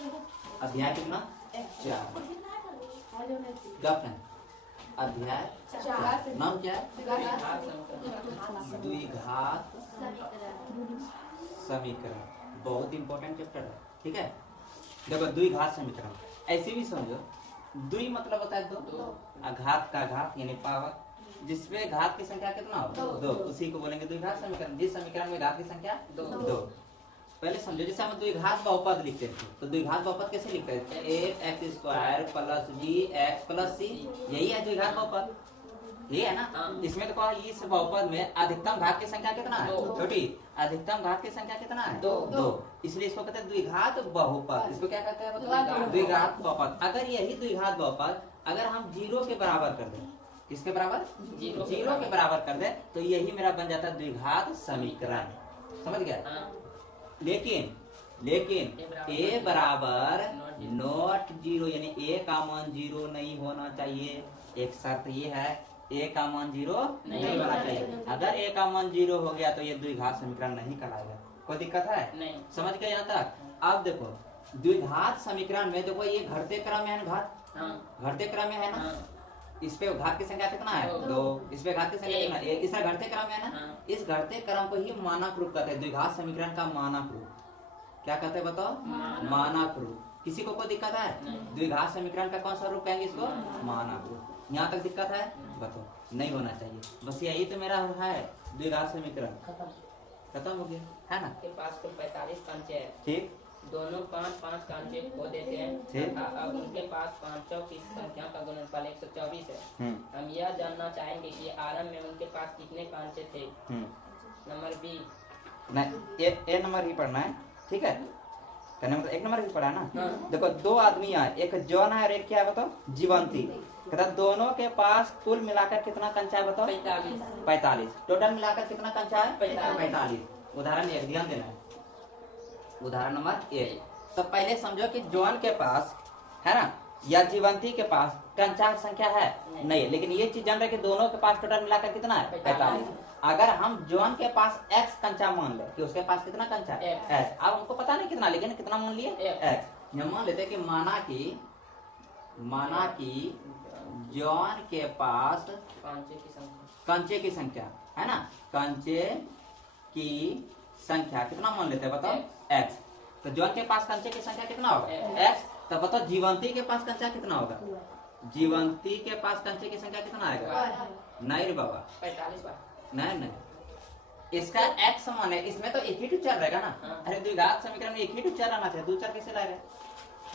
अध्याय कितना? 4। गप है। अध्याय 4। नाम क्या है? द्विघात समीकरण। बहुत इंपॉर्टेंट चैप्टर है, ठीक है। देखो द्विघात समीकरण ऐसे भी समझो, द्वि मतलब होता है दो, घात का घात यानी पावर, जिसमें घात की संख्या कितना हो? दो, उसी को बोलेंगे द्विघात समीकरण। जिस समीकरण में घात की संख्या दो। पहले समझो, जैसे हम द्विघात बहुपद लिखते थे, तो द्विघात बहुपद कैसे लिखते थे? a(x² + bx + c, यही है द्विघात बहुपद, ये है ना। इसमें तो कहा इस बहुपद में अधिकतम घात की संख्या कितना है? छोटी। अधिकतम घात की संख्या कितना है? दो। इसलिए इसको कहते हैं द्विघात बहुपद। इसको क्या कहते हैं? द्विघात बहुपद। अगर यही द्विघात बहुपद अगर हम 0 के बराबर कर दें, किसके बराबर? 0 के बराबर कर दें, तो यही मेरा बन जाता है द्विघात समीकरण। समझ गया? लेकिन a बराबर नॉट 0 यानी a का मान 0 नहीं होना चाहिए। एक शर्त ये है, a का मान 0 नहीं होना चाहिए। अगर a का मान 0 हो गया तो ये द्विघात समीकरण नहीं कहलाएगा। कोई दिक्कत है? नहीं। समझ गए यहाँ तक? अब देखो द्विघात समीकरण में देखो ये घटते क्रम में है ना, घात घटते क्रम में है ना। इस पे घात की संख्या कितना है? 2। इस पे घात की संख्या कितना है? इस घटते क्रम में है ना। इस घटते क्रम को ही मानक रूप कहते हैं, द्विघात समीकरण का मानक रूप। क्या कहते हैं बताओ? मानक रूप। किसी को कोई दिक्कत है? द्विघात समीकरण का कौन सा रूप कहेंगे इसको? मानक रूप। यहाँ तक दिक्कत है? बताओ। नहीं होना चाहिए। बस यही तो मेरा है द्विघात समीकरण। खत्म हो गया है ना। के पास कुल 45 कंचे हैं, ठीक। दोनों 5-5 कांचे खो देते हैं। अब उनके पास पांचों की संख्या का गुणनफल 124 है। हम यह जानना चाहेंगे कि आरंभ में उनके पास कितने कांचे थे। Number B. नहीं, ए नंबर ही पढ़ना है, ठीक है। मतलब 1 नंबर ही पढ़ा है ना। देखो 2 आदमी है, एक जॉन है और एक क्या है बताओ? जीवंती। कहता दोनों के पास कुल मिलाकर कितना कंचा है बताओ? 45। टोटल मिलाकर कितना कंचा है? 45। उदाहरण 1 ध्यान देना है। उदाहरण नंबर 1। तो पहले समझो कि जॉन के पास है ना या जीवंती के पास कंचा संख्या है नहीं, लेकिन ये चीज जान रहे कि दोनों के पास टोटल मिलाकर कितना है? 45। अगर हम जॉन के पास x कंचा मान ले कि उसके पास कितना कंचा है? x। अब हमको पता नहीं कितना, लेकिन कितना मान लिए? x। हम मान लेते कि माना कि जॉन के पास कंचे की संख्या है ना, कंचे की संख्या कितना मान लेते हैं बताओ? x। तो जॉन के पास कंचे की संख्या कितना होगा? x। तो बताओ जीवंती के पास कंचा कितना होगा? जीवंती के पास कंचे की संख्या कितना आएगा? नहीं रे बाबा, 45। नहीं, इसका x समान है, इसमें तो एक ही टू चर रहेगा ना। अरे द्विघात समीकरण में एक ही टू चर आना चाहिए, 2 चर कैसे लाएगा?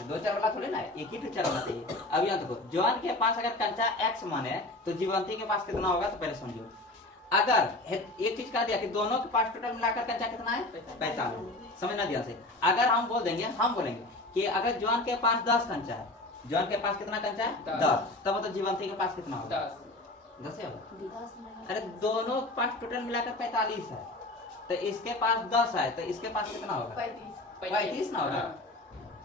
2 चर वाला थोड़ी ना, एक ही टू चर आना चाहिए। अब यहाँ देखो जॉन के पास अगर कंचा x मान है तो जीवंती के पास कितना होगा? तो पहले समझो, अगर एक चीज कह दिया कि दोनों के पास टोटल मिलाकर कंचा कितना है? 45। समझना ध्यान से। अगर हम बोलेंगे कि अगर जॉन के पास 10 कंचा है, जॉन के पास कितना कंचा है? 10। तब तो जीवंती के पास कितना होगा? 10 होगा। अरे दोनों के पास टोटल मिलाकर 45 है, तो इसके पास 10 है, तो इसके पास कितना होगा? 35 ना होगा।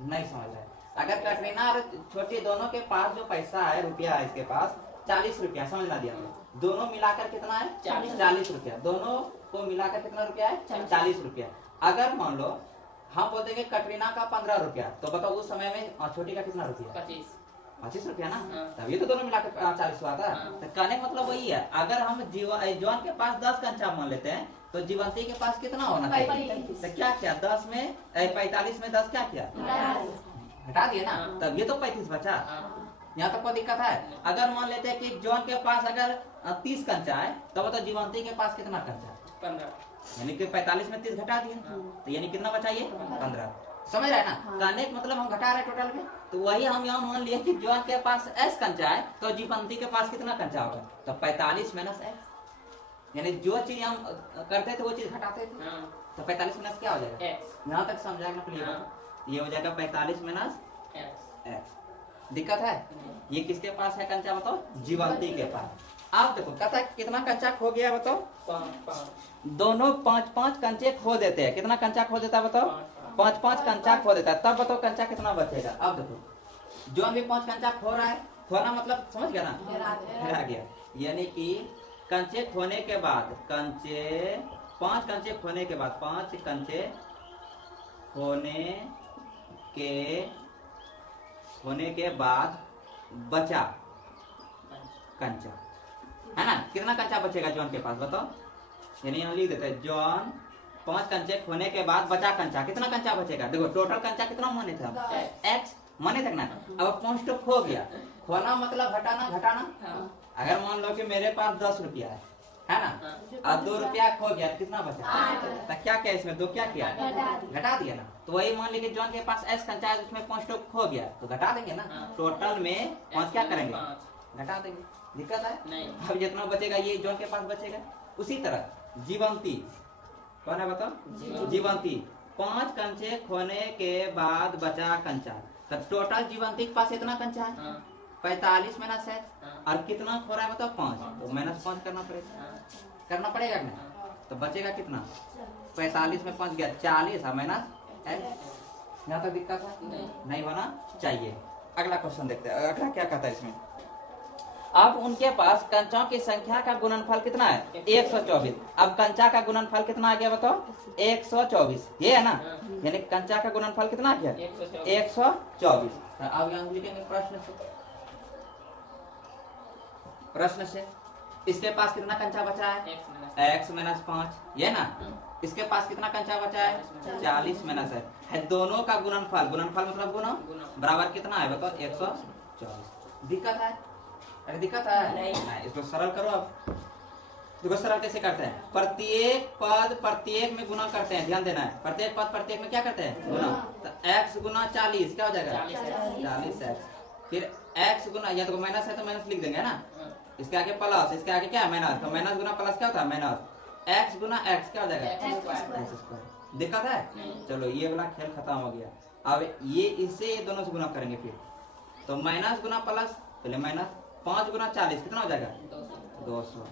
नहीं समझ रहे। अगर कटरीना और छोटी दोनों के पास जो पैसा है, रुपया है, इसके पास 40 रुपया, समझना दिया। दोनों मिलाकर कितना है? 40 रुपया। दोनों को मिलाकर कितना रुपया है? 40 रुपया। अगर मान लो हम बोल देंगे कटरीना का 15 रुपया, तो बताओ उस समय में छोटी का कितना रुपया? 25 रुपया ना। तभी तो दोनों मिलाकर 40 हुआ था। तो कहने का मतलब वही है, अगर हम जॉन के पास 10 कंचा मान लेते हैं तो जीवंती के पास कितना होना चाहिए? तो क्या किया? 10 में 45 में 10 क्या किया? हटा दिया ना, तब ये तो 35 बचा। यहाँ तक कोई दिक्कत है? अगर मान लेते हैं कि जॉन के पास अगर 30 कंचा है, तब तो जीवंती के पास कितना कंचा? 15। यानी कि 45 में 30 घटा दिया, तो यानी कितना बचा? ये 15। समझ रहे ना? कहने का मतलब हम घटा रहे टोटल में, तो वही हम यहाँ मान लिए कि जॉन के पास s कंचा है तो जीवंती के पास कितना कंचा होगा? तो 45 माइनस x। यानी जो चीज हम करते थे वो चीज घटाते थे, तो 45 माइनस क्या हो जाएगा? यहाँ तक समझाएगा क्लियर? ये हो जाएगा 45 माइनस x। दिक्कत है? ये किसके पास है कंचा बताओ? जीवंती के पास। अब देखो कहता है कितना कंचा खो गया बताओ? 5। दोनों 5-5 कंचे खो देते हैं। कितना कंचा खो देता है बताओ? 5-5 कंचा खो देता है। तब बताओ कंचा कितना बचेगा? अब देखो जो भी 5 कंचा खो रहा है, खोना मतलब समझ गया ना? हेरा गया। यानी कि कंचे खोने के बाद 5 कंचे खोने के बाद 5 कंचे खोने के होने के बाद बचा कंचा, है ना? कितना कंचा बचेगा जॉन के पास बताओ? यानी यहाँ लिख देते हैं जॉन 5 कंचे खोने के बाद बचा कंचा। कितना कंचा बचेगा? देखो टोटल कंचा कितना माने थे? एक्स माने तक ना। अब 5 तो खो गया। खोना मतलब घटाना, घटाना। अगर मान लो कि मेरे पास 10 रुपया है ना, और 2 रुपया खो गया, कितना बचा? तो क्या किया इसमें? 2 क्या किया? घटा दिया ना। तो वही मान लीजिए जॉन के पास एक्स कंचा है, उसमें 5 तो खो गया, तो घटा देंगे ना। टोटल में 5 क्या करेंगे? घटा देंगे। दिक्कत है? नहीं। अब जितना बचेगा ये जॉन के पास बचेगा। उसी तरह जीवंती, कौन है बताओ? जीवंती 5 कंचे खोने के बाद बचा कंचा। तो टोटल जीवंती के पास इतना कंचा है, 45 माइनस है। और कितना खो रहा है बताओ? 5। तो माइनस 5 करना पड़ेगा कि नहीं? तो बचेगा कितना? 45 में 5 गया 40 है, माइनस एक्स। यहाँ तक दिक्कत है? नहीं होना चाहिए। अगला क्वेश्चन देखते हैं। अगला क्या कहता है इसमें? अब उनके पास कंचों की संख्या का गुणनफल कितना है? 124। अब कंचा का गुणनफल कितना आ गया बताओ? 124। ये है ना? यानी कंचा का गुणनफल कितना आ गया? 124। अब यहाँ लिखेंगे प्रश्न से इसके पास कितना कंचा बचा है? x माइनस 5, ये ना? इसके पास कितना कंचा बचा है? 40 माइनस है। दोनों का गुणनफल, गुणनफल मतलब गुना, बराबर कितना है बताओ? 124। दिक्कत है? अरे दिक्कत है? नहीं। इसको सरल करो। अब देखो सरल कैसे करते हैं। प्रत्येक पद प्रत्येक में गुना करते हैं, ध्यान देना है। प्रत्येक पद प्रत्येक में क्या करते हैं? गुना। तो x गुना 40 क्या हो जाएगा? 40x। फिर x गुना, या तो माइनस है तो माइनस लिख देंगे ना। इसके आगे प्लस, इसके आगे क्या है? माइनस। तो माइनस गुना प्लस क्या होता है? माइनस। x गुना x क्या हो जाएगा? x square. दिक्कत है? चलो ये वाला खेल खत्म हो गया। अब ये इससे ये दोनों से गुना करेंगे। फिर तो माइनस गुना प्लस, पहले माइनस 5 गुना 40 कितना हो जाएगा? 200।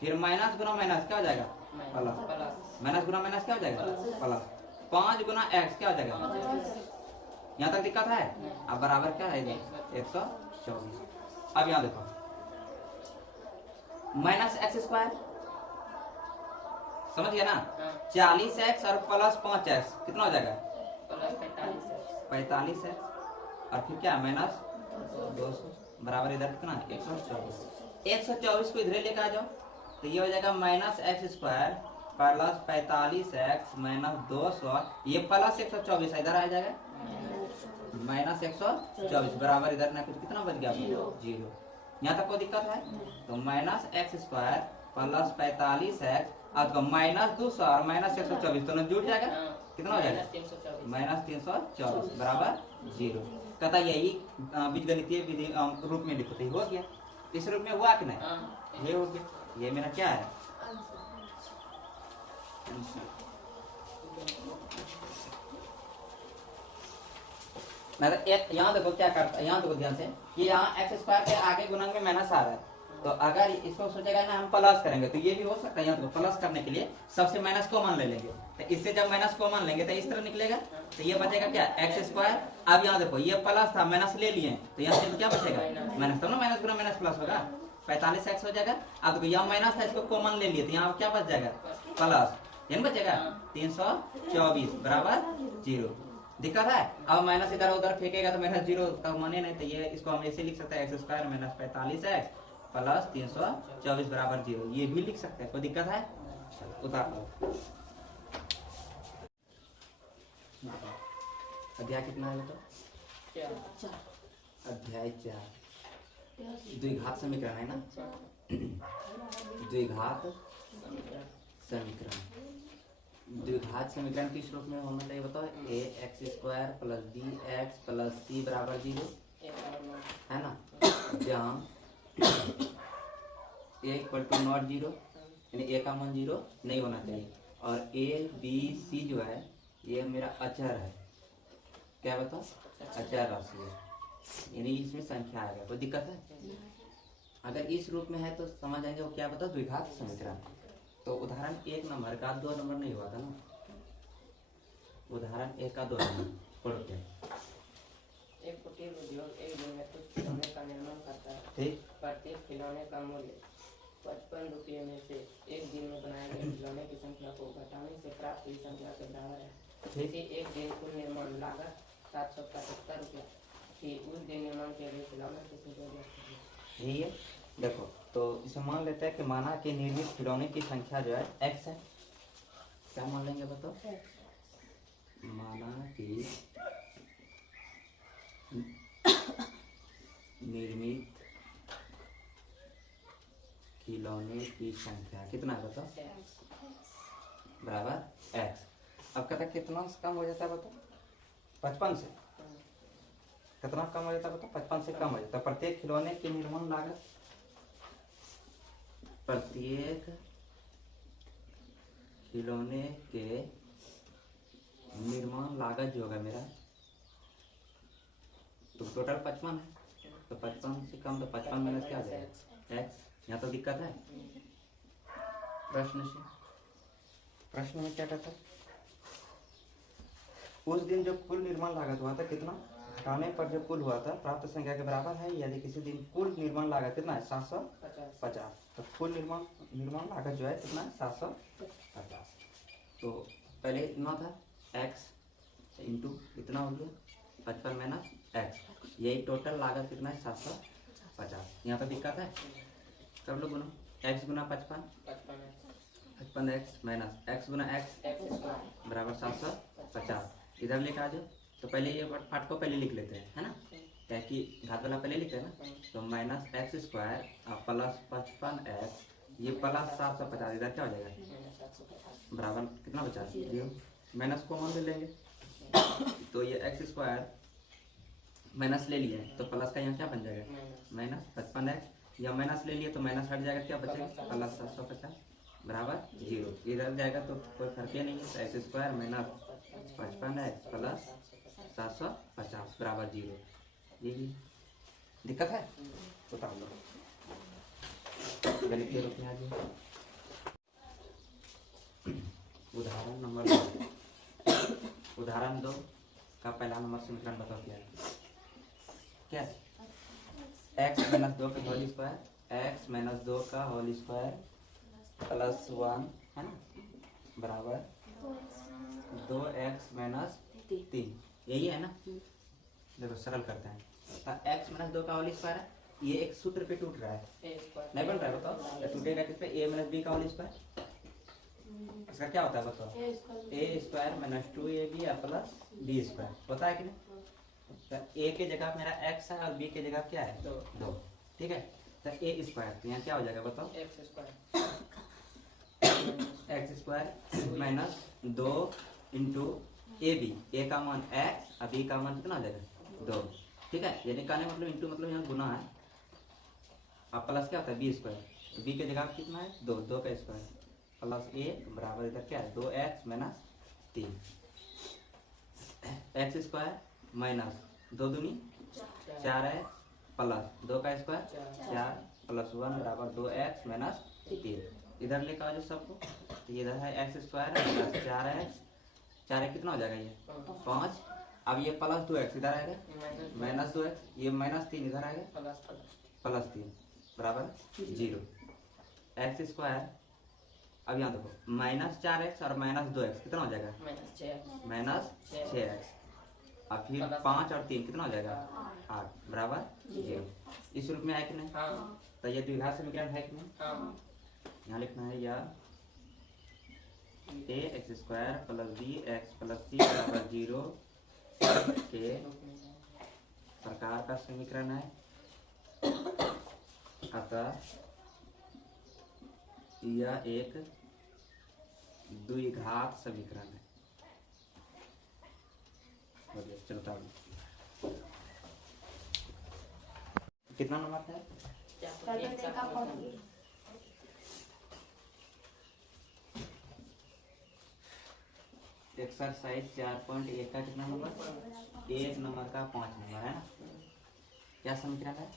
फिर माइनस गुना माइनस क्या हो जाएगा? प्लस। माइनस गुना माइनस क्या हो जाएगा? प्लस। 5 गुना x क्या हो जाएगा? यहाँ तक दिक्कत है? अब बराबर क्या है? 124। अब यहाँ देखो माइनस एक्स स्क्वायर, समझ गया ना? 40x और प्लस 5x कितना हो जाएगा? 45x। और फिर क्या? माइनस 200 बराबर इधर कितना? 124। 124 को इधर लेकर आ जाओ तो ये हो जाएगा minus x square plus 45x minus 200। ये प्लस 124 इधर आ जाएगा, माइनस 124 बराबर इधर ना कुछ कितना बच गया? 0। यहाँ तक कोई दिक्कत है? तो minus x square plus 45x और तो माइनस 200 और माइनस 124 दोनों जुड़ जाएगा, कितना हो जाएगा? माइनस 324 बराबर 0। कहता यही बीजगणितीय विधि रूप में लिखो। हो गया। इस रूप में हुआ कि नहीं? ये हो गया। ये मेरा क्या है? यहाँ देखो क्या करता है। यहाँ देखो ध्यान से कि यहाँ एक्स स्क्वायर के आगे गुणन में माइनस आ रहा है। तो अगर इसको सोचेगा ना हम प्लस करेंगे तो ये भी हो सकता है। यहाँ देखो प्लस करने के लिए सबसे माइनस कॉमन ले लेंगे। तो इससे जब माइनस कॉमन लेंगे तो इस तरह निकलेगा। तो ये बचेगा क्या? X square. अब यहाँ देखो ये प्लस था, माइनस ले लिए तो यहाँ से क्या बचेगा? माइनस। तब ना माइनस गुना माइनस प्लस होगा, 45x हो जाएगा। अब देखो यहाँ माइनस था, इसको कॉमन ले लिए तो यहाँ क्या बच जाएगा? प्लस। यानी बचेगा 324 बराबर 0। दिक्कत है? अब माइनस इधर उधर फेंकेगा तो माइनस 0 तक माने नहीं। तो ये इसको हम ऐसे लिख सकते हैं x square minus 45x plus 324 बराबर 0। ये भी लिख सकते हैं, कोई दिक्कत है? उतार लो। अध्याय कितना है तो? अध्याय 4 द्विघात समीकरण है ना? द्विघात समीकरण। द्विघात समीकरण किस रूप में होना चाहिए बताओ? A x square plus b x plus c बराबर 0 है ना? जहाँ ए इक्वल टू नॉट 0 यानी ए का मान 0 नहीं होना चाहिए। और ए बी सी जो है ये मेरा अचर है। क्या बताओ? अचर राशि है, यानी इसमें संख्या आएगा। कोई दिक्कत है? अगर इस रूप में है तो समझ आएंगे वो क्या बताओ? द्विघात समीकरण। तो उदाहरण 1 नंबर का 2 नंबर नहीं हुआ था ना? उदाहरण 1 का 2 नंबर पढ़ते हैं। एक कुटीर उद्योग एक दिन में कुछ खिलौने का निर्माण करता है। ठीक। प्रत्येक खिलौने का मूल्य 55 रुपये में से एक दिन में बनाए गए खिलौने की संख्या को घटाने से प्राप्त हुई संख्या के बराबर है। इसी एक दिन कुल निर्माण लागत 770 रुपया कि उस दिन निर्माण के लिए खिलौना किसी को यही है। देखो तो इसे मान लेते हैं कि माना कि निर्मित खिलौने की संख्या जो है x है। क्या मान लेंगे बताओ? माना कि निर्मित खिलौने की संख्या कितना है बताओ? बराबर x। अब कहता है कितना से कम हो जाता है बताओ? 55 से। कितना कम हो जाता है बताओ? 55 से कम हो जाता है। प्रत्येक खिलौने की निर्माण लागत, प्रत्येक खिलौने के निर्माण लागत जो होगा मेरा, तो टोटल 55 है, तो 55 से कम तो 55 माइनस क्या हो जाएगा? x। यहाँ तो दिक्कत है प्रश्न में क्या कहता है? उस दिन जो कुल निर्माण लागत हुआ था कितना, घटाने पर जो कुल हुआ था प्राप्त संख्या के बराबर है। यदि किसी दिन कुल निर्माण लागत कितना है? 750। तो कुल निर्माण लागत जो है कितना है? 750। तो पहले इतना था x इंटू इतना हो गया 55 माइनस x, यही टोटल लागत कितना है? 750। यहाँ पर दिक्कत है, सब लोग गुना x गुना 55x माइनस x गुना x बराबर 750। इधर लेकर आ जाओ। तो पहले ये पार्ट को पहले लिख लेते हैं, है ना, क्या कि घात वाला पहले लिखते हैं ना। तो minus x square plus 55x, ये प्लस 750, इधर क्या हो जाएगा? बराबर कितना बचा? 0। माइनस कॉमन ले लेंगे, तो ये एक्स स्क्वायर माइनस ले लिए तो प्लस का यहाँ क्या बन जाएगा? माइनस 55x, या माइनस ले लिए तो माइनस हट जाएगा, क्या बचेगा? प्लस 750 बराबर 0। इधर जाएगा तो कोई फर्क ही नहीं है। तो x square minus 55x plus 750 बराबर 0। यही दिक्कत है, बताओ लो। गणित के रूप में आ जाए। उदाहरण नंबर 2। उदाहरण 2 का पहला नंबर समीकरण बताओ क्या है? क्या है? x माइनस 2 का होल स्क्वायर, x माइनस 2 का होल स्क्वायर प्लस 1 है ना, बराबर 2x माइनस 3। यही है ना। देखो सरल करते हैं। x माइनस 2 का होल स्क्वायर है, ये एक सूत्र पे टूट रहा है, नहीं बन रहा है बताओ? टूटेगा किस पे? a माइनस b का होल स्क्वायर। इसका क्या होता है बताओ? a square minus 2ab plus b square होता है कि नहीं? तो a के जगह मेरा x है और b के जगह क्या है? 2। ठीक है, तो a स्क्वायर, तो यहाँ क्या हो जाएगा बताओ? X square minus 2 into a b, a का मान x और b का मान कितना हो जाएगा? 2। ठीक है, यानी कहने मतलब इंटू मतलब यहाँ गुना है, अब प्लस क्या होता है? b स्क्वायर, तो b के जगह कितना है? 2 का स्क्वायर प्लस a बराबर इधर क्या है? 2x minus 3। X square minus 2 दूनी 4x प्लस 2 का स्क्वायर 4 प्लस 1 बराबर 2x माइनस 3। इधर लेकर आ जाओ सबको। तो इधर है x square plus 4x, 4x कितना हो जाएगा? ये 5। अब ये प्लस 2x इधर आएगा, माइनस 2x, ये माइनस 3 इधर आएगा, प्लस 3 बराबर 0। एक्स स्क्वायर, अब यहाँ देखो माइनस 4x और माइनस 2x कितना हो जाएगा? माइनस 6x, और फिर 5 और 3 कितना हो जाएगा? 8 बराबर 0। इस रूप में है कि नहीं? तो ये द्विघात समीकरण है कि नहीं? यहाँ लिखना है या a x square plus b x plus c बराबर 0 के प्रकार का समीकरण है, अतः यह एक द्विघात समीकरण है। चलता हूँ, कितना नंबर है? एक्सरसाइज 4.1 का कितना नंबर? 1 नंबर का 5 नंबर है ना। क्या समीकरण है?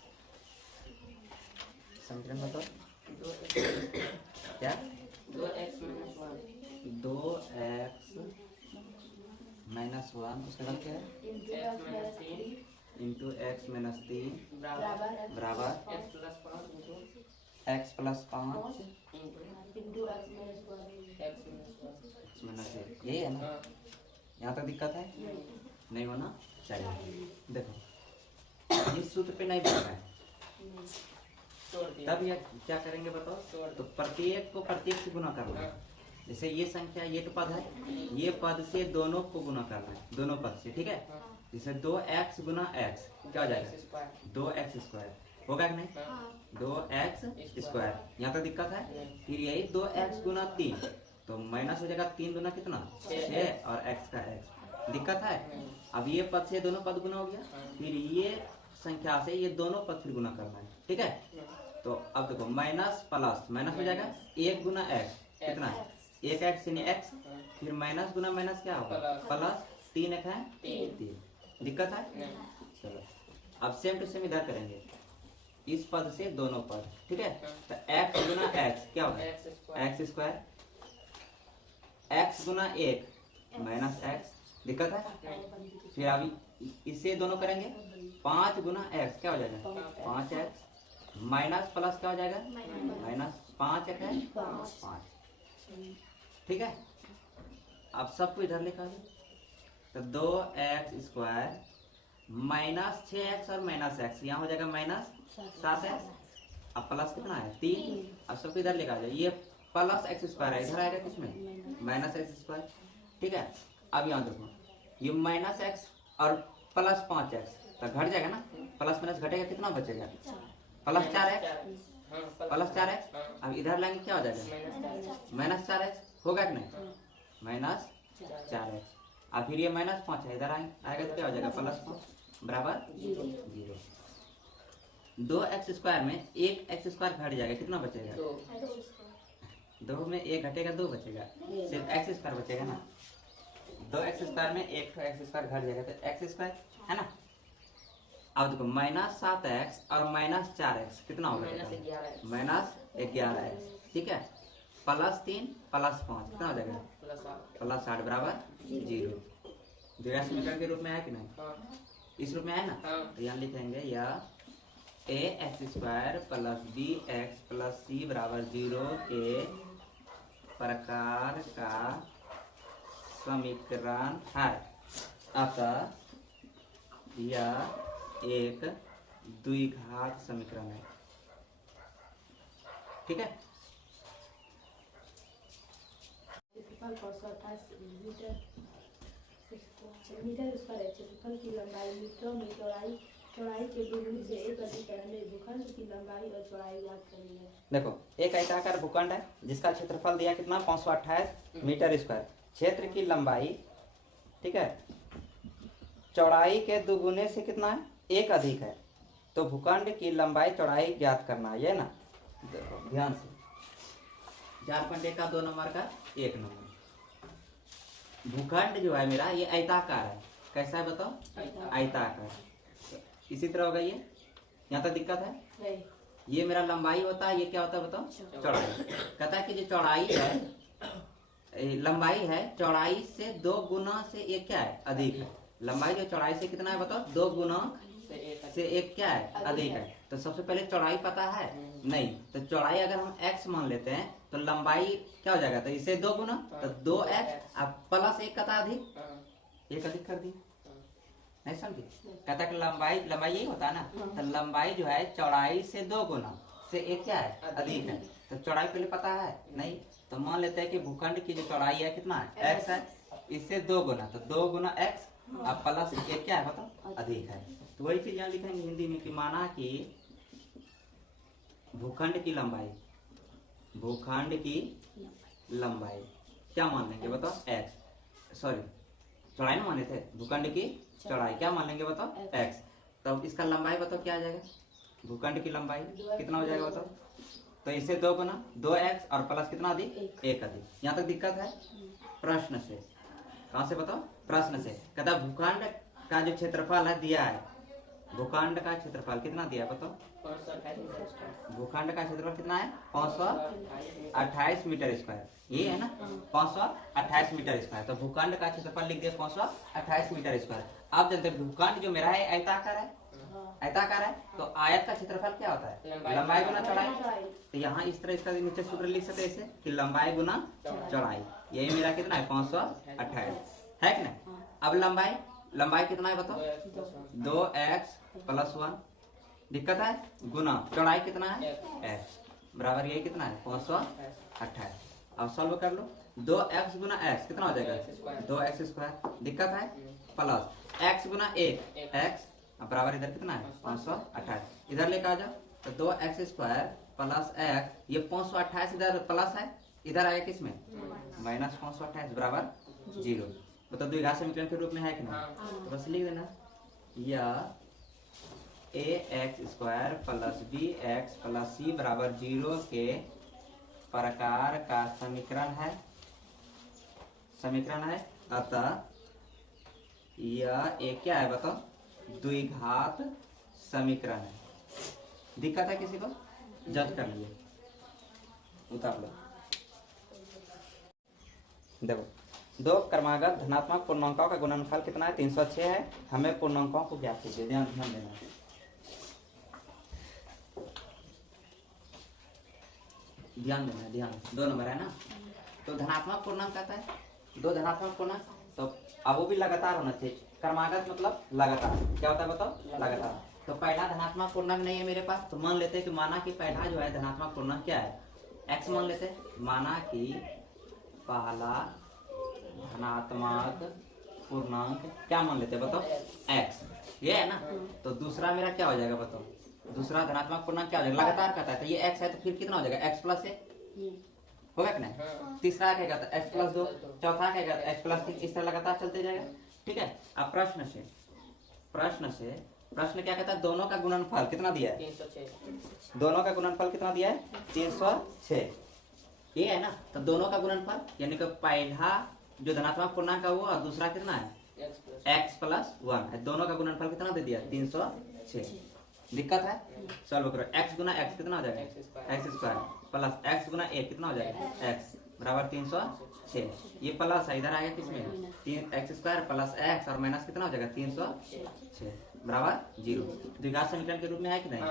समीकरण बताओ क्या? 2x माइनस 1 उसके बाद क्या है? इंटू एक्स माइनस 3 बराबर एक्स प्लस 5 एक्स माइनस 1। यही है ना? यहाँ तक दिक्कत है नहीं होना? चलेगा। देखो इस सूत्र पे नहीं बन रहा है, तोड़ दिया। तब ये क्या करेंगे बताओ, तो प्रत्येक को प्रत्येक से गुना करना है। जैसे ये संख्या, ये तो पद है, ये पद से दोनों को गुना करना है, दोनों पद से, ठीक है। जैसे 2x गुना x क्या हो जाएगा, 2x स्क्वायर होगा कि नहीं, 2x स्क्वायर। यहाँ तक दिक्कत है। फिर यही 2x गुना 3, तो माइनस हो जाएगा 3 गुना कितना 6 और x का x, दिक्कत है। अब ये पद से दोनों पद गुना हो गया, फिर ये संख्या से ये दोनों पद फिर गुना करना है, ठीक है। तो अब देखो माइनस प्लस माइनस हो जाएगा 1 गुना x कितना है, 1x यानी x, फिर माइनस गुना माइनस क्या होगा प्लस, 3 एक है 3, दिक्कत है। चलो अब सेम टू सेम इधर करेंगे, इस पद से दोनों पद, ठीक है। तो x गुना x क्या होगा, x स्क्वायर, x गुना 1 माइनस x, दिक्कत है। फिर अभी इससे दोनों करेंगे, 5 गुना x क्या हो जाएगा 5x, माइनस प्लस क्या हो जाएगा माइनस, 5 एक है 5, ठीक है। अब सबको इधर लिखा दो, तो 2x स्क्वायर माइनस 6x और माइनस x, यहाँ हो जाएगा माइनस 7x, अब प्लस कितना है 3, अब सबको इधर लिखा जाए, ये प्लस x स्क्वायर है, इधर आएगा किसमें माइनस x स्क्वायर, ठीक है। अब यहाँ देखो ये माइनस x और प्लस 5x, तो घट जाएगा ना, प्लस माइनस घटेगा, कितना बचेगा प्लस 4x, प्लस 4x। अब इधर लाएंगे क्या हो जाएगा माइनस 4x, होगा कि नहीं माइनस 4x। अब फिर ये माइनस 5 है, इधर आएगा तो क्या हो जाएगा प्लस 5 बराबर 0। 2x स्क्वायर में 1x स्क्वायर घट जाएगा, कितना बचेगा 2 में 1 घटेगा 2 बचेगा, सिर्फ x स्क्वायर बचेगा ना। 2x स्क्वायर में 1 x स्क्वायर घट जाएगा तो x स्क्वायर है ना। अब देखो माइनस 7x और माइनस 4x कितना होगा माइनस 11x, ठीक है। प्लस 3 प्लस 5 कितना हो जाएगा प्लस 8 बराबर 0। जो समीकरण के रूप में है कि नहीं, इस रूप में है ना, तो यहाँ लिखेंगे या ax square plus bx plus c बराबर 0 के प्रकार का समीकरण है। अतः यह एक द्विघात समीकरण है, ठीक है। मीटर स्क्वायर है, क्षेत्रफल की लंबाई मीटरों में, चौड़ाई के दुगुनी से 1 अधिक है, हमें भूखंड की लंबाई और चौड़ाई ज्ञात करनी है। देखो एक आयताकार भूखंड है जिसका क्षेत्रफल दिया कितना 528 मीटर स्क्वायर, क्षेत्र की लंबाई, ठीक है, चौड़ाई के दुगुने से कितना है 1 अधिक है, तो भूखंड की लंबाई चौड़ाई ज्ञात करना है, ये ना। देखो ध्यान से 4.1 का 2 नंबर का 1 नंबर, भूखंड जो है मेरा ये आयताकार है, कैसा है बताओ आयताकार। इसी तरह होगा ये, यहाँ तक दिक्कत है। ये मेरा लंबाई होता है, ये क्या होता है बताओ चौड़ाई। कहता है कि जो चौड़ाई है, लंबाई है चौड़ाई से 2 गुना से 1 क्या है अधिक है। लंबाई जो चौड़ाई से कितना है बताओ 2 गुना से 1 क्या है अधिक है। तो सबसे पहले चौड़ाई पता है नहीं, तो चौड़ाई अगर हम x मान लेते हैं तो लंबाई क्या हो जाएगा, तो इसे 2 गुना तो 2x अब प्लस 1 कता अधिक, 1 अधिक कर दी, नहीं समझी। कहता कि लंबाई यही होता है ना, तो लंबाई जो है चौड़ाई से 2 गुना से 1 क्या है अधिक है। तो चौड़ाई पहले पता है नहीं, तो मान लेते हैं कि भूखंड की जो चौड़ाई है कितना है x है, इससे 2 गुना, तो 2 गुना x अब प्लस 1 क्या है बताओ अधिक है। तो वही चीज यहाँ लिखेंगे हिंदी में कि माना कि भूखंड की लंबाई क्या मान लेंगे बताओ x, सॉरी चौड़ाई ना माने थे, भूखंड की चौड़ाई क्या मान लेंगे बताओ x। तो इसका लंबाई बताओ क्या आ जाएगा, भूखंड की लंबाई कितना हो जाएगा बताओ, तो इसे 2 गुना 2x और प्लस कितना अधिक 1 अधिक। यहाँ तक दिक्कत है। प्रश्न से, कहाँ से बताओ प्रश्न से, कहता भूखंड का जो क्षेत्रफल है दिया है, भूखंड का क्षेत्रफल कितना दिया है बताओ, भूखंड का क्षेत्रफल कितना है 528 मीटर स्क्वायर, ये है ना 528 मीटर स्क्वायर। तो भूखंड का क्षेत्रफल लिख दिया 528 मीटर स्क्वायर। आप जानते हैं भूखंड जो मेरा है आयताकार है, तो आयत का क्षेत्रफल क्या होता है लंबाई गुना चौड़ाई। तो यहाँ इस तरह इसका नीचे सूत्र लिख सकते हैं कि लंबाई गुना चौड़ाई, यही मेरा कितना है 528 है कि नहीं। अब लंबाई लंबाई कितना है बताओ? 2x plus 1। दिक्कत है? गुना चौड़ाई कितना है? x बराबर यही कितना है? 528। अब सॉल्व कर लो। 2x गुना x कितना हो जाएगा? 2x square. दिक्कत है? प्लस x गुना 1 x बराबर इधर कितना है? 528। इधर लेकर आ जाओ तो 2x स्क्वायर प्लस x, ये 528 इधर प्लस है, इधर आएगा किसमें? माइनस 528 बराबर 0। मतलब द्विघात समीकरण के रूप में है कि नहीं? तो बस लिख देना यह ax square plus bx plus c बराबर 0 के प्रकार का समीकरण है। अतः यह एक क्या है बताओ? द्विघात समीकरण है। दिक्कत है किसी को? जज कर लीजिए, उतार लो। देखो, दो क्रमागत धनात्मक पूर्णांकों का गुणनफल कितना है? 306 है। हमें पूर्णांकों को ज्ञात कीजिए। ध्यान देना, ध्यान। 2 नंबर है ना? तो धनात्मक पूर्णांक कहता है, 2 धनात्मक पूर्णांक, तो अब वो भी लगातार होना चाहिए। क्रमागत मतलब लगातार। क्या होता है बताओ? लगातार। तो पहला धनात्मक पूर्णांक नहीं है मेरे पास, तो मान लेते हैं कि माना कि पहला जो है धनात्मक पूर्णांक क्या है? x मान लेते हैं। माना कि पहला धनात्मक पूर्णांक क्या मान लेते हैं बताओ? x, ये है ना? तो दूसरा मेरा क्या हो जाएगा बताओ? दूसरा धनात्मक पूर्णांक क्या हो जाएगा? लगातार कहता है, तो ये x है तो फिर कितना हो जाएगा? x प्लस 1 होगा कि नहीं? तीसरा कहेगा तो x प्लस 2, चौथा कहेगा तो x प्लस 3, इस तरह लगातार चलते जाएगा। ठीक है। अब प्रश्न क्या कहता है? दोनों का गुणनफल कितना दिया है? 306। दोनों का गुणनफल कितना दिया है? 306। ये है ना? तो दोनों का गुणनफल यानी कि पहला जो धनात्मक पूर्णांक है वो, और दूसरा कितना है? x प्लस 1 है। दोनों का गुणनफल कितना दे दिया? 306। दिक्कत है? सॉल्व करो। x गुना x कितना हो जाएगा? x स्क्वायर प्लस x गुना 1 कितना हो जाएगा? x बराबर 306। ये प्लस है, इधर आएगा किसमें? 3x स्क्वायर प्लस x और माइनस कितना हो जाएगा? 306 बराबर 0। द्विघात समीकरण के रूप में है कि नहीं?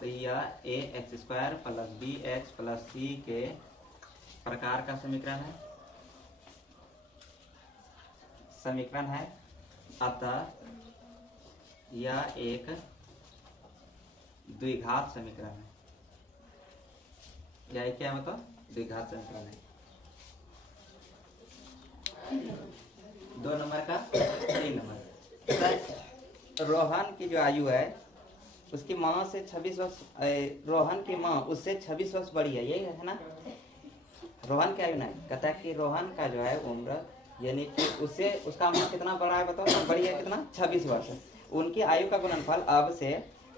तो यह ax square plus bx plus c के प्रकार का समीकरण है। अतः यह एक द्विघात समीकरण है। यह क्या है मतलब? द्विघात समीकरण है। 2 नंबर का 3 नंबर। रोहन की जो आयु है उसकी माँ से 26 वर्ष, रोहन की माँ उससे 26 वर्ष बड़ी है, यही है ना? रोहन की आयु नहीं, कहता है कि रोहन का जो है उम्र यानी कि उससे उसका माँ कितना बड़ा है बताओ? बड़ी है कितना? 26 वर्ष। उनकी आयु का गुणनफल अब से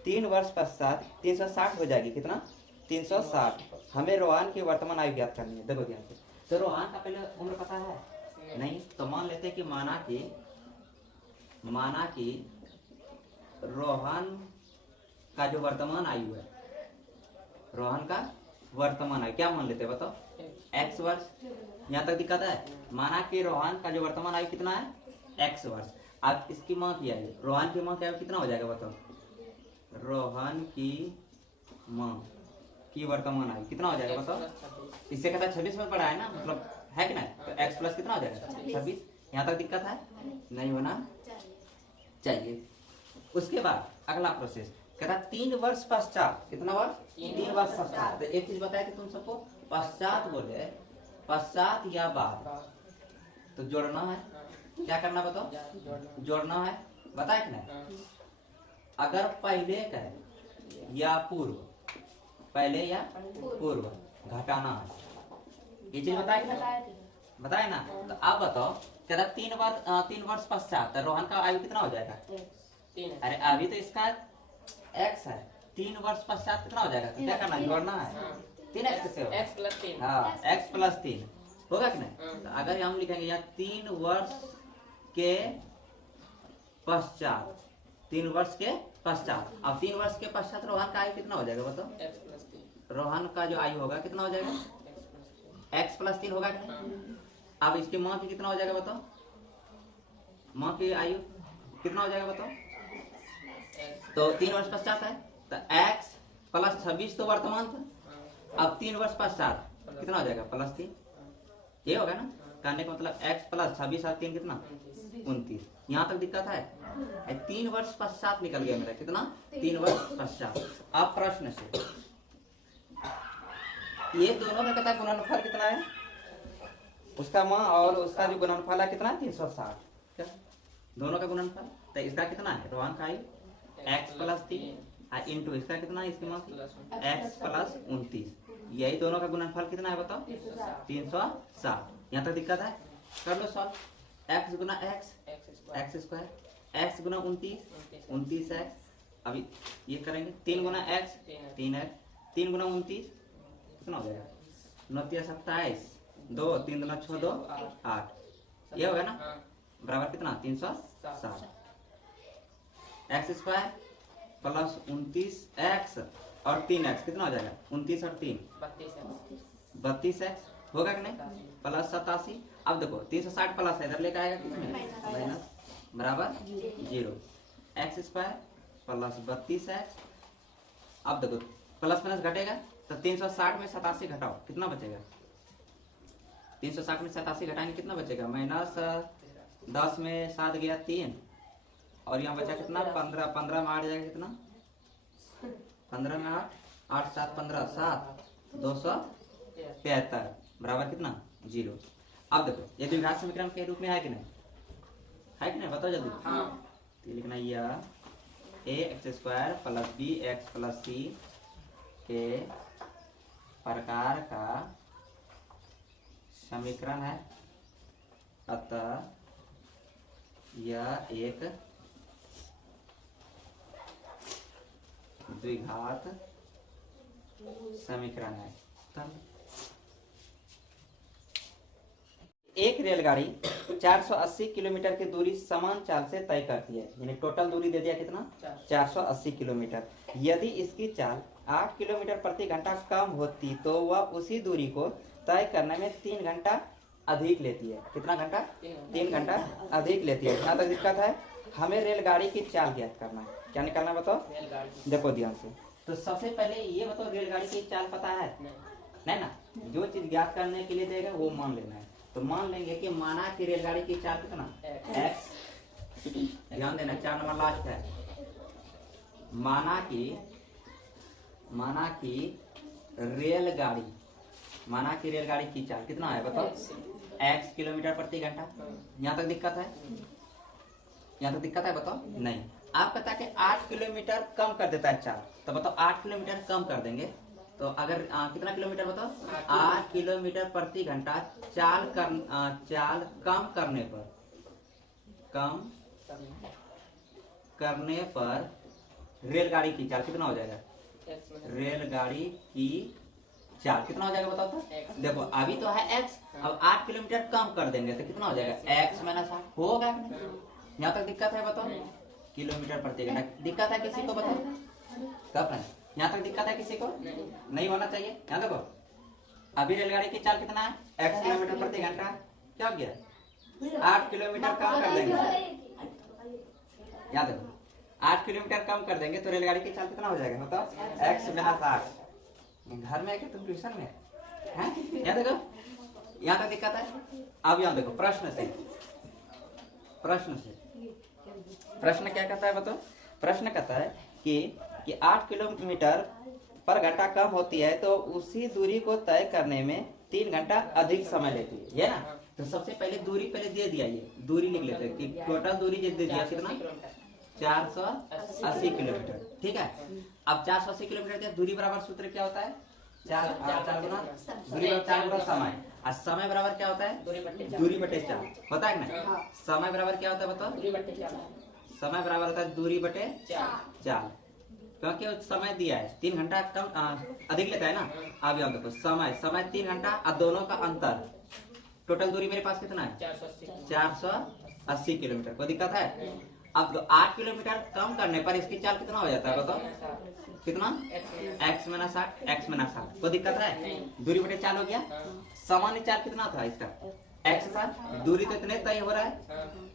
3 वर्ष पश्चात 360 हो जाएगी। कितना? 360। हमें रोहन की वर्तमान आयु ज्ञात करनी है। देखो ध्यान से। तो रोहन का पहले उम्र पता है? नहीं। तो मान लेते हैं कि माना कि रोहन का जो वर्तमान आयु है, रोहन का वर्तमान आयु क्या मान लेते हैं बताओ? x वर्ष। यहाँ तक दिक्कत है? माना कि रोहन का जो वर्तमान आयु कितना है? x वर्ष। अब इसकी माँ की आयु, रोहन की माँ की आयु कितना हो जाएगा बताओ? रोहन की माँ की वर्तमान आयु कितना हो जाएगा बताओ? इससे कहता है 26 में पड़ा है ना, मतलब है कि नहीं? तो x प्लस कितना हो जाएगा? 26। यहाँ तक दिक्कत है? नहीं होना चाहिए। उसके बाद अगला प्रोसेस कहता 3 वर्ष पश्चात। कितना वर्ष? 3 वर्ष पश्चात। तो एक चीज बताया कि तुम सबको पश्चात बोले, पश्चात या बाद, तो जोड़ना है। क्या करना बताओ? जोड़ना है। बताए कि नहीं? अगर पहले का है या पूर्व, पहले या पूर्व घटाना है। ये चीज बताए कि नहीं? बताए ना? तो अब बताओ, कहता 3 वर्ष पश्चात, तो रोहन का आयु कितना हो जाएगा? 3। अरे अभी तो इसका x है, 3 वर्ष पश्चात कितना हो जाएगा? तो क्या करना? जोड़ना है। 3x से x प्लस 3। हाँ, x प्लस 3 होगा कि नहीं? तो अगर हम लिखेंगे यहाँ 3 वर्ष के पश्चात, 3 वर्ष के पश्चात। अब 3 वर्ष के पश्चात रोहन का आयु कितना हो जाएगा बताओ? x plus 3। रोहन का जो आयु होगा कितना हो जाएगा? x प्लस 3 होगा कि नहीं? अब इसकी माँ की कितना हो जाएगा बताओ? माँ की आयु कितना हो जाएगा बताओ? तो 3 वर्ष पश्चात है, तो x प्लस 26 तो वर्तमान था। अब 3 वर्ष पश्चात कितना हो जाएगा? प्लस 3। ये होगा ना? कहने का मतलब x प्लस 26 और 3 कितना? 29। यहाँ तक दिक्कत है? 3 वर्ष पश्चात निकल गया मेरा, कितना? 3 वर्ष पश्चात। अब प्रश्न से ये दोनों का कहता है गुणनफल कितना है, उसका मान और उसका जो गुणनफल है कितना है? 360। क्या दोनों का गुणनफल? तो इसका कितना है? रोहन का x प्लस 3 इंटू इसका कितना है? इसके मान x प्लस 29। यही दोनों का गुणनफल कितना है बताओ? 360। यहाँ तक दिक्कत है? कर लो सॉल्व। x गुना x स्क्वायर, x गुना 29 x। अभी ये करेंगे 3 गुना x 3x, 3 गुना 29 कितना हो जाएगा? 9 27, 2 3 2 6 2 8। ये होगा ना बराबर कितना? 360। x स्क्वायर प्लस 29x और 3x कितना हो जाएगा? 29 और 3 32x होगा कि नहीं? प्लस 87। अब देखो 360 प्लस है, इधर लेकर आएगा कितने? माइनस बराबर 0। x square plus 32x। अब देखो प्लस माइनस घटेगा तो 360 में 87 घटाओ, कितना बचेगा? 360 में 87 घटाएंगे कितना बचेगा? माइनस 10 में 7 गया 3 और यहाँ बचा कितना? 15। 15 में 8 जाएगा कितना? 15 में 8 7 15 7 273 बराबर कितना? 0। अब देखो ये द्विघात समीकरण के रूप में है कि नहीं? है कि नहीं? बताओ जल्दी। तो लिखना यह ax square plus b x plus c के प्रकार का समीकरण है, अतः यह एक द्विघात समीकरण है। एक रेलगाड़ी 480 किलोमीटर की दूरी समान चाल से तय करती है, यानी टोटल दूरी दे दिया कितना? 480 किलोमीटर। यदि इसकी चाल 8 किलोमीटर प्रति घंटा कम होती तो वह उसी दूरी को तय करने में 3 घंटा अधिक लेती है। कितना घंटा? 3 घंटा अधिक लेती है। यहाँ तक दिक्कत है? हमें रेलगाड़ी की चाल ज्ञात करना है। क्या निकालना बताओ? देखो ध्यान से। तो सबसे पहले ये बताओ रेलगाड़ी की चाल पता है? नहीं ना? जो चीज ज्ञात करने के लिए देगा वो मान लेना है। तो मान लेंगे कि माना कि रेलगाड़ी की चाल कितना? x। ध्यान देना 4 नंबर लास्ट है। माना कि रेलगाड़ी की चाल कितना है बताओ? x किलोमीटर प्रति घंटा। यहाँ तक दिक्कत है? यहाँ तक दिक्कत है बताओ? नहीं। आप पता है कि 8 किलोमीटर कम कर देता है चाल, तो बताओ 8 किलोमीटर कम कर देंगे तो अगर कितना किलोमीटर बताओ? 8 किलोमीटर प्रति घंटा चाल कम करने पर रेलगाड़ी की चाल कितना हो जाएगा? रेलगाड़ी की चाल कितना हो जाएगा बताओ? तो देखो अभी तो है x, अब 8 किलोमीटर कम कर देंगे तो कितना हो जाएगा? x माइनस 8 होगा। यहाँ तक दिक्कत है बताओ? किलोमीटर प्रति घंटा दिक्कत है किसी को बताओ? कब है? यहाँ तक दिक्कत है किसी को? नहीं होना चाहिए। यहाँ देखो अभी रेलगाड़ी की चाल कितना है? x किलोमीटर प्रति घंटा। क्या हो गया? 8 किलोमीटर कम कर देंगे। यहाँ देखो 8 किलोमीटर कम कर देंगे तो रेलगाड़ी की चाल कितना हो जाएगा बताओ? x minus 8। घर में है कि तुम ट्यूशन में है? यहाँ देखो यहाँ तक दिक्कत है। अब यहाँ देखो प्रश्न से प्रश्न क्या कहता है बताओ? प्रश्न कहता है कि 8 किलोमीटर पर घंटा कम होती है तो उसी दूरी को तय करने में 3 घंटा अधिक समय लेती है, ये ना? तो सबसे पहले दूरी पहले दे दिया, ये दूरी लिख लेते हैं कि टोटल दूरी दे दिया कितना? 480 किलोमीटर। ठीक है। अब 480 किलोमीटर के दूरी बराबर सूत्र क्या होता है? 4 गुना दूरी बराबर 4 गुना समय, और समय बराबर क्या होता है? दूरी बटे 4 होता है ना? समय बराबर क्या होता है बताओ? समय बराबर होता है दूरी बटे 4, क्योंकि समय दिया है 3 घंटा कम अधिक लेता है ना। अब यहाँ देखो समय 3 घंटा और दोनों का अंतर, टोटल दूरी मेरे पास कितना है? 480 किलोमीटर। कोई दिक्कत है? अब 8 किलोमीटर कम करने पर इसकी चाल कितना हो जाता है बताओ? कितना? x minus 8। कोई दिक्कत है? दूरी बटे 4 हो गया। सामान्य चाल कितना था इसका? x था। दूरी तो इतने तय हो रहा है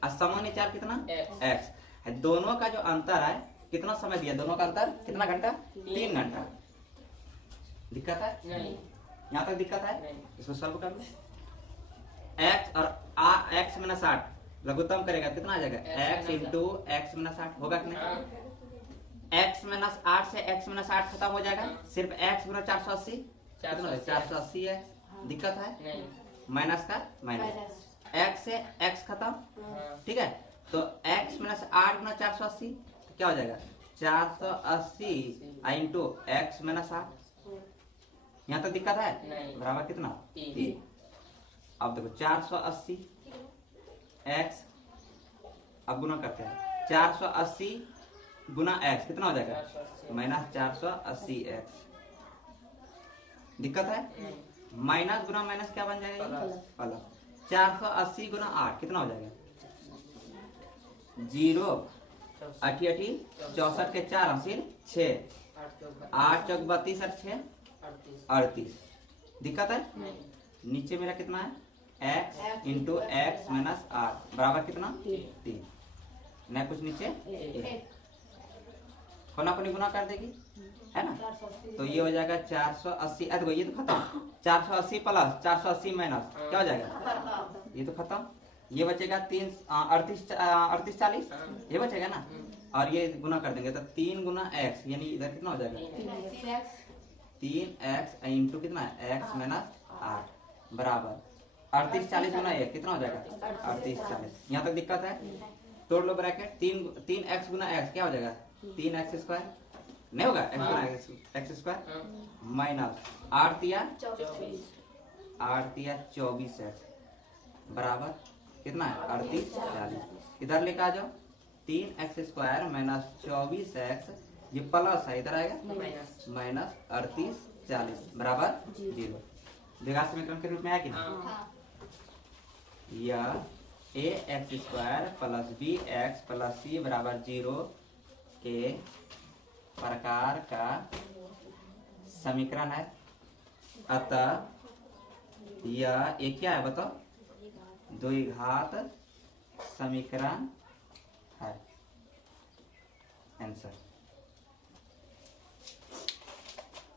और सामान्य चाल कितना? x। दोनों का जो अंतर है कितना समय दिया? दोनों का अंतर कितना घंटा? 3 घंटा। दिक्कत है? नहीं। यहाँ तक दिक्कत है? इसको सॉल्व कर लो। x और x माइनस 8 लघुत्तम करेगा कितना आ जाएगा x इंटू एक्स माइनस 8 होगा कि नहीं? x माइनस 8 से x माइनस 8 खत्म हो जाएगा, सिर्फ x गुना 480 कितना है 480 है, दिक्कत है नहीं माइनस का माइनस x से x खत्म, ठीक है तो x माइनस 8 गुना 480 तो क्या हो जाएगा 480 इंटू एक्स माइनस 8, यहाँ तक दिक्कत है नहीं। बराबर कितना तीन। 3। अब देखो 480 x, अब गुना करते हैं 480 गुना x कितना हो जाएगा 480 माइनस 480 x, दिक्कत है नहीं। माइनस गुना माइनस क्या बन जाएगा प्लस। प्लस 480 गुना 8 कितना हो जाएगा 0 अठी 64 के 4 हासिल 6 8 चौक 32 और 6 38, दिक्कत है नहीं। नीचे मेरा कितना है x इंटू एक्स माइनस 8 बराबर कितना 3, न कुछ नीचे 1 कोना कोनी गुना कर देगी है ना, तो ये हो जाएगा 480, देखो ये तो खत्म 480 प्लस 480 माइनस क्या हो जाएगा ये तो खत्म, ये बचेगा 38 40 ये बचेगा ना, और ये गुना कर देंगे तो 3 गुना x यानी इधर कितना हो जाएगा 3x इंटू कितना x माइनस 8 बराबर 38 40 गुना 1 कितना हो जाएगा 38 40, यहाँ तक दिक्कत है तोड़ लो ब्रैकेट, 3x गुना x क्या हो जाएगा 3x स्क्वायर नहीं होगा x गुना x स्क्वायर माइनस 8 तिया 24x बराबर कितना है 38 40, इधर लेकर आ जाओ 3x स्क्वायर माइनस 24x ये प्लस है इधर आएगा माइनस 38 40 बराबर 0, द्विघात समीकरण के रूप में है कि नहीं, यह ax square plus bx plus c बराबर 0 के प्रकार का समीकरण है, अतः यह एक क्या है बताओ द्विघात समीकरण है, आंसर।